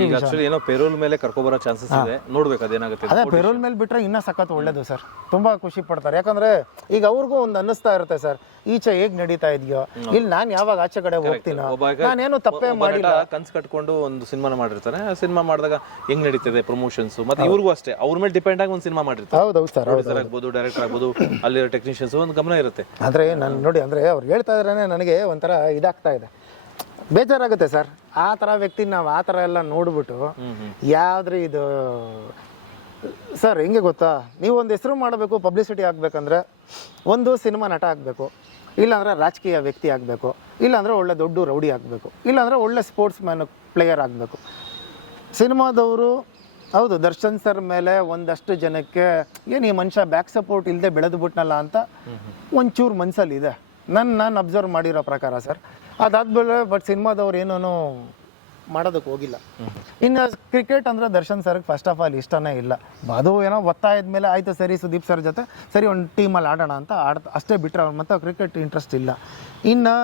ಖುಷಿ ವಿಷಯ. ಆಕ್ಚುಲಿ ಏನೋ ಪೆರೋಲ್ ಮೇಲೆ ಕರ್ಕೊಬರೋ ಚಾನ್ಸಸ್ ಇದೆ, ನೋಡ್ಬೇಕು ಅದೇನಾಗುತ್ತೆ. ಅದೇ ಪೆರೋಲ್ ಮೇಲೆ ಬಿಟ್ರೆ ಇನ್ನೂ ಸಖತ್ ಒಳ್ಳೇದು ಸರ್, ತುಂಬಾ ಖುಷಿ ಪಡ್ತಾರೆ. ಯಾಕಂದ್ರೆ ಈಗ ಅವ್ರಿಗೂ ಒಂದು ಅನ್ನಿಸ್ತಾ ಇರುತ್ತೆ ಸರ್, ಈಚೆ ಹೇಗ್ ನಡೀತಾ ಇದೆಯೋ, ಇಲ್ಲಿ ನಾನು ಯಾವಾಗ ಆಚೆ ಕಡೆ ಹೋಗ್ತೀನೋ, ನಾನೇನು ತಪ್ಪೇ ಮಾಡಿಲ್ಲ. ಕನ್ಸ್ ಕಟ್ಕೊಂಡು ಒಂದು ಸಿನಿಮಾ ಮಾಡಿರ್ತಾನೆ, ಆ ಸಿನಿಮಾ ಮಾಡಿದಾಗ ಹೆಂಗ್ ನಡೀತದೆ ಪ್ರಮೋಷನ್ಸ್, ಮತ್ತೆ ಇವ್ರಿಗೂ ಅಷ್ಟೇ ಅವ್ರ ಮೇಲೆ ಡಿಪೆಂಡ್ ಆಗಿ ಒಂದು ಸಿನಿಮಾ ಮಾಡಿರ್ತಾರೆ. ಹೌದೌದು ಸರ್, ಪ್ರೊಡ್ಯೂಸರ್ ಆಗ್ಬೋದು, ಡೈರೆಕ್ಟರ್ ಆಗ್ಬೋದು, ಅಲ್ಲಿರೋ ಟೆಕ್ನಿಷಿಯನ್ಸ್ ಒಂದು ಗಮನ ಇರುತ್ತೆ. ಅಂದ್ರೆ ನಾನು ನೋಡಿ, ಅಂದ್ರೆ ಅವ್ರು ಹೇಳ್ತಾ ಇದ್ರೆ ನನಗೆ ಒಂಥರ ಇದಾಗ್ತಾ ಇದೆ, ಬೇಜಾರಾಗುತ್ತೆ ಸರ್. ಆ ಥರ ವ್ಯಕ್ತಿ ನಾವು ಆ ಥರ ಎಲ್ಲ ನೋಡ್ಬಿಟ್ಟು ಯಾವ್ದ್ರಿ ಇದು ಸರ್, ಹೆಂಗೆ ಗೊತ್ತಾ, ನೀವು ಒಂದು ಹೆಸರು ಮಾಡಬೇಕು, ಪಬ್ಲಿಸಿಟಿ ಆಗಬೇಕಂದ್ರೆ ಒಂದು ಸಿನಿಮಾ ನಟ ಆಗಬೇಕು, ಇಲ್ಲಾಂದ್ರೆ ರಾಜಕೀಯ ವ್ಯಕ್ತಿ ಆಗಬೇಕು, ಇಲ್ಲಾಂದ್ರೆ ಒಳ್ಳೆ ದೊಡ್ಡ ರೌಡಿ ಆಗಬೇಕು, ಇಲ್ಲಾಂದ್ರೆ ಒಳ್ಳೆ ಸ್ಪೋರ್ಟ್ಸ್ ಮ್ಯಾನ್ ಪ್ಲೇಯರ್ ಆಗಬೇಕು. ಸಿನಿಮಾದವರು ಹೌದು ದರ್ಶನ್ ಸರ್ ಮೇಲೆ ಒಂದಷ್ಟು ಜನಕ್ಕೆ ಏನು ಈ ಮನುಷ್ಯ ಬ್ಯಾಕ್ ಸಪೋರ್ಟ್ ಇಲ್ಲದೆ ಬೆಳೆದು ಬಿಟ್ನಲ್ಲ ಅಂತ ಒಂಚೂರು ಮನಸ್ಸಲ್ಲಿ ಇದೆ, ನಾನು ಅಬ್ಸರ್ವ್ ಮಾಡಿರೋ ಪ್ರಕಾರ ಸರ್. ಅದಾದ್ಮೇಲೆ ಬಟ್ ಸಿನಿಮಾದವ್ರು ಏನೂ ಮಾಡೋದಕ್ಕೆ ಹೋಗಿಲ್ಲ. ಇನ್ನು ಕ್ರಿಕೆಟ್ ಅಂದರೆ ದರ್ಶನ್ ಸರ್ಗೆ ಫಸ್ಟ್ ಆಫ್ ಆಲ್ ಇಷ್ಟನೇ ಇಲ್ಲ. ಅದು ಏನೋ ಒತ್ತಾಯದ ಮೇಲೆ ಆಯಿತು ಸರಿ ಸುದೀಪ್ ಸರ್ ಜೊತೆ ಸರಿ ಒಂದು ಟೀಮಲ್ಲಿ ಆಡೋಣ ಅಂತ ಅಷ್ಟೇ ಬಿಟ್ಟರೆ ಅವ್ರು ಮತ್ತೆ ಕ್ರಿಕೆಟ್ ಇಂಟ್ರೆಸ್ಟ್ ಇಲ್ಲ. ಇನ್ನು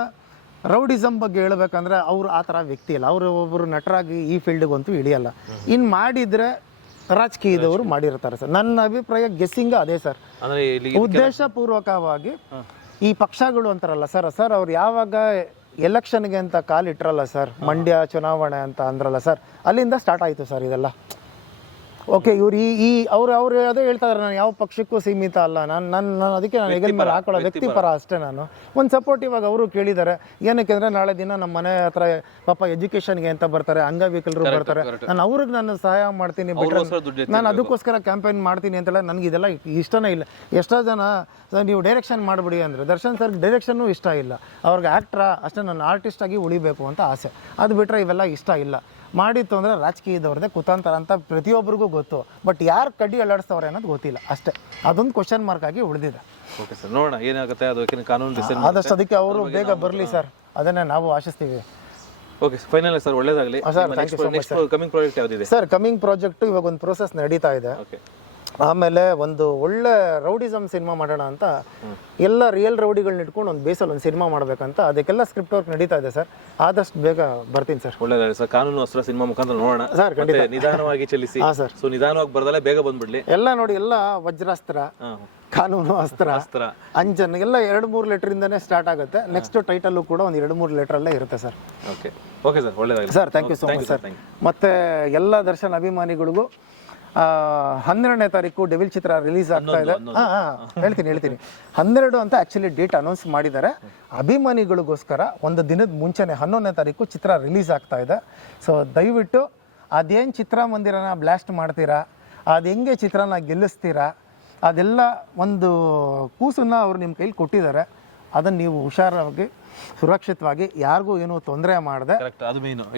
ರೌಡಿಸಮ್ ಬಗ್ಗೆ ಹೇಳ್ಬೇಕಂದ್ರೆ ಅವರು ಆ ಥರ ವ್ಯಕ್ತಿ ಇಲ್ಲ, ಅವರು ಒಬ್ಬರು ನಟರಾಗಿ ಈ ಫೀಲ್ಡ್ಗಂತೂ ಇಳಿಯಲ್ಲ. ಇನ್ನು ಮಾಡಿದರೆ ರಾಜಕೀಯದವರು ಮಾಡಿರ್ತಾರೆ ಸರ್. ನನ್ನ ಅಭಿಪ್ರಾಯ ಗೆಸ್ಸಿಂಗ್ ಅದೇ ಸರ್, ಉದ್ದೇಶಪೂರ್ವಕವಾಗಿ ಈ ಪಕ್ಷಗಳು ಅಂತಾರಲ್ಲ ಸರ್ ಅವ್ರು ಯಾವಾಗ ಎಲೆಕ್ಷನ್ಗೆ ಅಂತ ಕಾಲಿಟ್ರಲ್ಲ ಸರ್, ಮಂಡ್ಯ ಚುನಾವಣೆ ಅಂತ ಅಂದ್ರಲ್ಲ ಸರ್, ಅಲ್ಲಿಂದ ಸ್ಟಾರ್ಟ್ ಆಯಿತು ಸರ್ ಇದೆಲ್ಲ. ಓಕೆ, ಇವ್ರು ಅವ್ರು ಅದೇ ಹೇಳ್ತಾ ಇದ್ದಾರೆ, ನಾನು ಯಾವ ಪಕ್ಷಕ್ಕೂ ಸೀಮಿತ ಅಲ್ಲ, ನಾನು ಅದಕ್ಕೆ ನಾನು ಹೆಗಲ ಮೇಲೆ ಹಾಕೊಳ್ಳೋ ವ್ಯಕ್ತಿಪರ ಅಷ್ಟೇ. ನಾನು ಒಂದು ಸಪೋರ್ಟಿವ್ ಆಗಿ ಅವರು ಕೇಳಿದ್ದಾರೆ. ಏನಕ್ಕೆ ಅಂದರೆ ನಾಳೆ ದಿನ ನಮ್ಮ ಮನೆ ಹತ್ರ ಪಾಪ ಎಜುಕೇಷನ್ಗೆ ಅಂತ ಬರ್ತಾರೆ, ಅಂಗವಿಕಲರು ಬರ್ತಾರೆ, ನಾನು ಸಹಾಯ ಮಾಡ್ತೀನಿ, ನಾನು ಅದಕ್ಕೋಸ್ಕರ ಕ್ಯಾಂಪೇನ್ ಮಾಡ್ತೀನಿ ಅಂತೆಲ್ಲ ನನಗೆ ಇದೆಲ್ಲ ಇಷ್ಟನೇ ಇಲ್ಲ. ಎಷ್ಟೋ ಜನ ನೀವು ಡೈರೆಕ್ಷನ್ ಮಾಡಿಬಿಡಿ ಅಂದರೆ ದರ್ಶನ್ ಸರ್ಗೆ ಡೈರೆಕ್ಷನ್ನು ಇಷ್ಟ ಇಲ್ಲ, ಅವ್ರಿಗೆ ಆ್ಯಕ್ಟ್ರ ಅಷ್ಟೇ, ನಾನು ಆರ್ಟಿಸ್ಟ್ ಆಗಿ ಉಳಿಬೇಕು ಅಂತ ಆಸೆ. ಅದು ಬಿಟ್ಟರೆ ಇವೆಲ್ಲ ಇಷ್ಟ ಇಲ್ಲ. ಮಾಡಿತ್ತು ಅಂದರೆ ರಾಜಕೀಯದವ್ರದ್ದೇ ಕುತಾಂತರ ಅಂತ ಪ್ರತಿಯೊಬ್ಬರಿಗೂ ಗೊತ್ತು, ಬಟ್ ಯಾರು ಕಡ್ಡಿ ಅಲ್ಲಾಡಿಸ್ತವ್ರೆ ಅನ್ನೋದು ಗೊತ್ತಿಲ್ಲ ಅಷ್ಟೇ. ಅದೊಂದು ಕ್ವಶನ್ ಮಾರ್ಕ್ ಆಗಿ ಉಳಿದಿದೆ. ಓಕೆ ಸರ್, ನೋಡೋಣ ಏನಾಗುತ್ತೆ ಅದು, ಕಾನೂನು ಆದಷ್ಟು ಅದಕ್ಕೆ ಅವರು ಬೇಗ ಬರಲಿ ಸರ್, ಅದನ್ನೇ ನಾವು ಆಶಿಸ್ತೀವಿ. ಓಕೆ, ಫೈನಲ್ ಸರ್, ಒಳ್ಳೇದಾಗಲಿ ಸರ್. ಕಮಿಂಗ್ ಪ್ರಾಜೆಕ್ಟ್ ಯಾವುದಿದೆ ಸರ್? ಕಮಿಂಗ್ ಪ್ರಾಜೆಕ್ಟ್ ಇವಾಗ ಒಂದು ಪ್ರೋಸೆಸ್ ನಡೀತಾ ಇದೆ. ಆಮೇಲೆ ಒಂದು ಒಳ್ಳೆ ರೌಡಿಸಮ್ ಸಿನಿಮಾ ಮಾಡೋಣ ಅಂತ, ಎಲ್ಲ ರಿಯಲ್ ರೌಡಿಗಳನ್ನ ಇಟ್ಕೊಂಡು ಒಂದು ಬೇಸಲ್ಲಿ ಒಂದು ಸಿನಿಮಾ ಮಾಡಬೇಕಂತ, ಅದಕ್ಕೆಲ್ಲ ಸ್ಕ್ರಿಪ್ಟ್ ವರ್ಕ್ ನಡೀತಾ ಇದೆ ಸರ್. ಆದಷ್ಟು ಬೇಗ ಬರ್ತೀನಿ ಸರ್. ಒಳ್ಳೆದಾಗಲಿ ಸರ್. ಕಾನೂನು ಅಸ್ತ್ರ ಸಿನಿಮಾ ಮುಖಾಂತರ ನೋಡೋಣ ಸರ್, ಖಂಡಿತ ನಿಧಾನವಾಗಿ ಚಲಿಸಿ. ಸರ್, ಸೊ ನಿಧಾನವಾಗಿ ಬರ್ದಲ್ಲೇ ಬೇಗ ಬಂದ್ಬಿಡ್ಲಿ ಎಲ್ಲ. ನೋಡಿ, ಎಲ್ಲ ವಜ್ರಾಸ್ತ್ರ, ಕಾನೂನು ಅಸ್ತ್ರ, ಅಂಜನ್ ಎಲ್ಲ 2-3 ಲೆಟರಿಂದನೇ ಸ್ಟಾರ್ಟ್ ಆಗುತ್ತೆ. ನೆಕ್ಸ್ಟ್ ಟೈಟಲ್ ಕೂಡ ಒಂದು 2-3 ಲೆಟರಲ್ಲೇ ಇರುತ್ತೆ ಸರ್. ಓಕೆ ಓಕೆ ಸರ್, ಒಳ್ಳೆದಾಗಲಿ sir. Thank you so much sir. ಮತ್ತೆ ಎಲ್ಲ ದರ್ಶನ್ ಅಭಿಮಾನಿಗಳಿಗೂ 12ನೇ ತಾರೀಕು ಡೆವಿಲ್ ಚಿತ್ರ ರಿಲೀಸ್ ಆಗ್ತಾ ಇದೆ. ಹೇಳ್ತೀನಿ 12 ಅಂತ ಆಕ್ಚುಲಿ ಡೇಟ್ ಅನೌನ್ಸ್ ಮಾಡಿದ್ದಾರೆ. ಅಭಿಮಾನಿಗಳಿಗೋಸ್ಕರ ಒಂದು ದಿನದ ಮುಂಚೆನೆ 11ನೇ ತಾರೀಕು ಚಿತ್ರ ರಿಲೀಸ್ ಆಗ್ತಾ ಇದೆ. ಸೊ ದಯವಿಟ್ಟು ಅದೇನು ಚಿತ್ರಮಂದಿರನ ಬ್ಲಾಸ್ಟ್ ಮಾಡ್ತೀರಾ, ಅದು ಹೆಂಗೆ ಚಿತ್ರನ ಗೆಲ್ಲಿಸ್ತೀರಾ, ಅದೆಲ್ಲ ಒಂದು ಕೂಸನ್ನು ಅವರು ನಿಮ್ಮ ಕೈಲಿ ಕೊಟ್ಟಿದ್ದಾರೆ. ಅದನ್ನು ನೀವು ಹುಷಾರಾಗಿ ಸುರಕ್ಷಿತವಾಗಿ ಯಾರಿಗೂ ಏನು ತೊಂದರೆ ಮಾಡದೆ.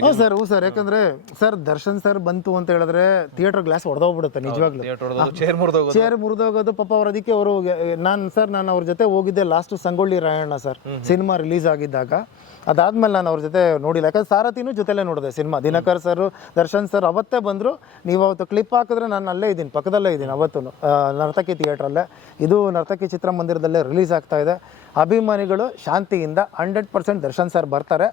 ಹ್ಞೂ ಸರ್, ಯಾಕಂದ್ರೆ ಸರ್ ದರ್ಶನ್ ಸರ್ ಬಂತು ಅಂತ ಹೇಳಿದ್ರೆ ಥಿಯೇಟರ್ ಗ್ಲಾಸ್ ಹೊಡೆದೋಗ್ಬಿಡುತ್ತೆ ನಿಜವಾಗ್ಲೂ, ಚೇರ್ ಮುರಿದೋಗೋದು. ಪಾಪ ಅವ್ರು ಅದಕ್ಕೆ ಅವರು ನಾನು ಅವ್ರ ಜೊತೆ ಹೋಗಿದ್ದೆ last Sangolli Rayanna sir cinema release ಆಗಿದ್ದಾಗ. ಅದಾದ್ಮೇಲೆ ನಾನು ಅವ್ರ ಜೊತೆ ನೋಡಿಲ್ಲ, ಯಾಕಂದ್ರೆ ಸಾರಥಿನೂ ಜೊತೆಲೇ ನೋಡಿದೆ cinema. Dinakar sir, Darshan sir ಅವತ್ತೇ ಬಂದರು. ನೀವು ಅವತ್ತು ಕ್ಲಿಪ್ ಹಾಕಿದ್ರೆ ನಾನು ಅಲ್ಲೇ ಇದ್ದೀನಿ, ಪಕ್ಕದಲ್ಲೇ ಇದ್ದೀನಿ ಅವತ್ತು ನರ್ತಕಿ ಥಿಯೇಟ್ರಲ್ಲೇ. ಇದು ನರ್ತಕಿ ಚಿತ್ರಮಂದಿರದಲ್ಲೇ ರಿಲೀಸ್ ಆಗ್ತಾ ಇದೆ. ಅಭಿಮಾನಿಗಳು ಶಾಂತಿಯಿಂದ 100% ದರ್ಶನ್ ಸರ್ ಬರ್ತಾರೆ.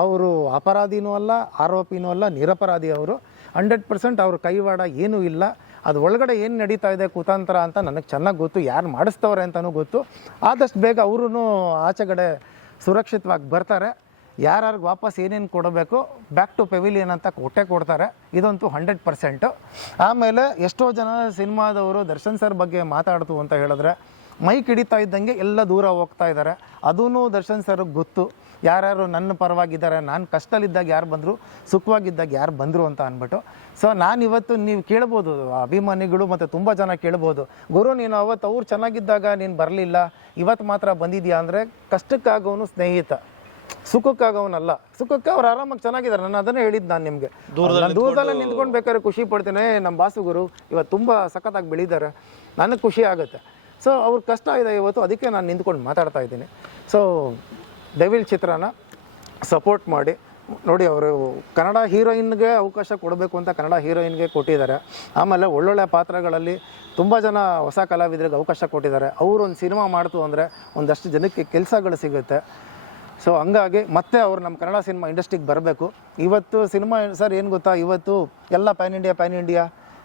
ಅವರು ಅಪರಾಧಿನೂ ಅಲ್ಲ, ಆರೋಪಿನೂ ಅಲ್ಲ, ನಿರಪರಾಧಿ. ಅವರು 100% ಅವ್ರ ಕೈವಾಡ ಏನೂ ಇಲ್ಲ. ಅದು ಒಳಗಡೆ ಏನು ನಡೀತಾ ಇದೆ ಕುತಾಂತರ ಅಂತ ನನಗೆ ಚೆನ್ನಾಗಿ ಗೊತ್ತು, ಯಾರು ಮಾಡಿಸ್ತವ್ರೆ ಅಂತಲೂ ಗೊತ್ತು. ಆದಷ್ಟು ಬೇಗ ಅವರು ಆಚೆಗಡೆ ಸುರಕ್ಷಿತವಾಗಿ ಬರ್ತಾರೆ. ಯಾರ್ಯಾರಿಗೆ ವಾಪಸ್ ಏನೇನು ಕೊಡಬೇಕು ಬ್ಯಾಕ್ ಟು ಪೆವಿಲಿಯನ್ ಅಂತ ಕೊಡ್ತಾರೆ, ಇದಂತೂ 100%. ಆಮೇಲೆ ಎಷ್ಟೋ ಜನ ಸಿನಿಮಾದವರು ದರ್ಶನ್ ಸರ್ ಬಗ್ಗೆ ಮಾತಾಡ್ತು ಅಂತ ಹೇಳಿದ್ರೆ ಮೈಕ್ ಹಿಡಿತಾ ಇದ್ದಂಗೆ ಎಲ್ಲ ದೂರ ಹೋಗ್ತಾ ಇದ್ದಾರೆ. ಅದೂ ದರ್ಶನ್ ಸರ್ಗೆ ಗೊತ್ತು, ಯಾರ್ಯಾರು ನನ್ನ ಪರವಾಗಿದ್ದಾರೆ, ನಾನು ಕಷ್ಟದಲ್ಲಿದ್ದಾಗ ಯಾರು ಬಂದರು, ಸುಖವಾಗಿದ್ದಾಗ ಯಾರು ಬಂದರು ಅಂತ ಅಂದ್ಬಿಟ್ಟು. ಸೊ ನಾನಿವತ್ತು ನೀವು ಕೇಳ್ಬೋದು, ಅಭಿಮಾನಿಗಳು ಮತ್ತು ತುಂಬ ಜನ ಕೇಳ್ಬೋದು, ಗುರು ನೀನು ಅವತ್ತು ಅವ್ರು ಚೆನ್ನಾಗಿದ್ದಾಗ ನೀನು ಬರಲಿಲ್ಲ, ಇವತ್ತು ಮಾತ್ರ ಬಂದಿದ್ಯಾ ಅಂದರೆ ಕಷ್ಟಕ್ಕಾಗೋನು ಸ್ನೇಹಿತ, ಸುಖಕ್ಕಾಗವನಲ್ಲ. ಸುಖಕ್ಕೆ ಅವ್ರು ಆರಾಮಾಗಿ ಚೆನ್ನಾಗಿದ್ದಾರೆ. ನಾನು ಅದನ್ನೇ ಹೇಳಿದ್ದು, ನಾನು ನಿಮಗೆ ದೂರದಲ್ಲೇ ನಿಂತ್ಕೊಂಡು ಬೇಕಾದ್ರೆ ಖುಷಿ ಪಡ್ತೀನಿ. ನಮ್ಮ ಬಾಸು ಗುರು ಇವತ್ತು ತುಂಬ ಸಖತ್ತಾಗಿ ಬೆಳೀತಾರೆ, ನನಗೆ ಖುಷಿ ಆಗುತ್ತೆ. ಸೊ ಅವ್ರ ಕಷ್ಟ ಇದೆ ಇವತ್ತು, ಅದಕ್ಕೆ ನಾನು ನಿಂತ್ಕೊಂಡು ಮಾತಾಡ್ತಾ ಇದ್ದೀನಿ. ಸೊ ಡೆವಿಲ್ ಚಿತ್ರನ ಸಪೋರ್ಟ್ ಮಾಡಿ ನೋಡಿ. ಅವರು ಕನ್ನಡ ಹೀರೋಯಿನ್ಗೆ ಅವಕಾಶ ಕೊಡಬೇಕು ಅಂತ ಕನ್ನಡ ಹೀರೋಯಿನ್ಗೆ ಕೊಟ್ಟಿದ್ದಾರೆ. ಆಮೇಲೆ ಒಳ್ಳೊಳ್ಳೆ ಪಾತ್ರಗಳಲ್ಲಿ ತುಂಬ ಜನ ಹೊಸ ಕಲಾವಿದರಿಗೆ ಅವಕಾಶ ಕೊಟ್ಟಿದ್ದಾರೆ. ಅವರು ಒಂದು ಸಿನಿಮಾ ಮಾಡ್ತು ಅಂದರೆ ಒಂದಷ್ಟು ಜನಕ್ಕೆ ಕೆಲಸಗಳು ಸಿಗುತ್ತೆ. ಸೊ ಹಂಗಾಗಿ ಮತ್ತೆ ಅವ್ರು ನಮ್ಮ ಕನ್ನಡ ಸಿನಿಮಾ ಇಂಡಸ್ಟ್ರಿಗೆ ಬರಬೇಕು. ಇವತ್ತು ಸಿನಿಮಾ ಸರ್ ಏನು ಗೊತ್ತಾ, ಇವತ್ತು ಎಲ್ಲ ಪ್ಯಾನ್ ಇಂಡಿಯಾ,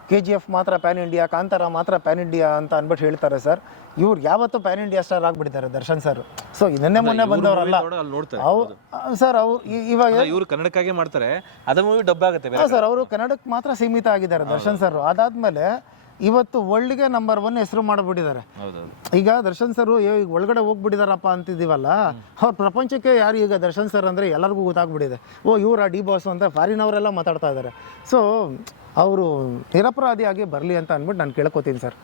KGF ಮಾತ್ರ ಪ್ಯಾನ್ ಇಂಡಿಯಾ, ಕಾಂತಾರ ಮಾತ್ರ ಪ್ಯಾನ್ ಇಂಡಿಯಾ ಅಂತ ಅಂದ್ಬಿಟ್ಟು ಹೇಳ್ತಾರೆ ಸರ್. ಇವ್ರು ಯಾವತ್ತೂ ಪ್ಯಾನ್ ಇಂಡಿಯಾ ಸ್ಟಾರ್ ಆಗಿಬಿಟ್ಟಿದ್ದಾರೆ ದರ್ಶನ್ ಸರ್. ಸೊ ನಿನ್ನೆ ಮೊನ್ನೆ ಬಂದವರಲ್ಲ ಸರ್. ಅವ್ರು ಇವಾಗ ಇವರು ಕನ್ನಡಕ್ಕಾಗೆ ಮಾಡ್ತಾರೆ, ಅದ ಮೂವಿ ಡಬ್ ಆಗುತ್ತೆ ಸರ್. ಅವರು ಕನ್ನಡಕ್ಕೆ ಮಾತ್ರ ಸೀಮಿತ ಆಗಿದ್ದಾರೆ ದರ್ಶನ್ ಸರ್. ಅದಾದ್ಮೇಲೆ ಇವತ್ತು ವರ್ಲ್ಡ್ಗೆ ನಂಬರ್ 1 ಹೆಸರು ಮಾಡಿಬಿಟ್ಟಿದ್ದಾರೆ. ಈಗ ದರ್ಶನ್ ಸರ್ ಒಳಗಡೆ ಹೋಗ್ಬಿಟ್ಟಿದಾರಪ್ಪ ಅಂತಿದ್ದೀವಲ್ಲ, ಅವ್ರ ಪ್ರಪಂಚಕ್ಕೆ ಯಾರು ಈಗ ದರ್ಶನ್ ಸರ್ ಅಂದರೆ ಎಲ್ಲರಿಗೂ ಗೊತ್ತಾಗ್ಬಿಟ್ಟಿದೆ. ಇವರ ಡಿ ಬಾಸ್ ಅಂತ ಫಾರಿನ್ ಅವರೆಲ್ಲ ಮಾತಾಡ್ತಾ ಇದ್ದಾರೆ. ಸೊ ಅವರು ನಿರಪರಾಧಿಯಾಗಿ ಬರಲಿ ಅಂತ ಅಂದ್ಬಿಟ್ಟು ನಾನು ಕೇಳ್ಕೊತೀನಿ ಸರ್.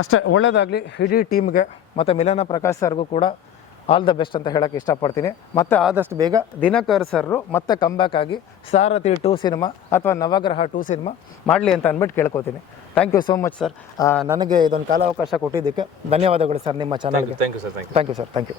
ಅಷ್ಟೇ, ಒಳ್ಳೇದಾಗಲಿ ಇಡೀ ಟೀಮ್ಗೆ. ಮತ್ತು ಮಿಲನ ಪ್ರಕಾಶ್ ಸರ್ಗೂ ಕೂಡ ಆಲ್ ದ ಬೆಸ್ಟ್ ಅಂತ ಹೇಳೋಕ್ಕೆ ಇಷ್ಟಪಡ್ತೀನಿ. ಮತ್ತು ಆದಷ್ಟು ಬೇಗ ದಿನಕರ್ ಸರ್ರು ಮತ್ತೆ ಕಂಬ್ಯಾಕ್ ಆಗಿ ಸಾರಥಿ 2 ಸಿನಿಮಾ ಅಥವಾ ನವಗ್ರಹ 2 ಸಿನಿಮಾ ಮಾಡಲಿ ಅಂತ ಅಂದ್ಬಿಟ್ಟು ಕೇಳ್ಕೊತೀನಿ. Thank you so much sir. ನನಗೆ ಇದೊಂದು ಕಾಲಾವಕಾಶ ಕೊಟ್ಟಿದ್ದಕ್ಕೆ ಧನ್ಯವಾದಗಳು ಸರ್ ನಿಮ್ಮ ಚಾನಲ್ಗೆ. Thank you sir. Thank you sir. Thank you.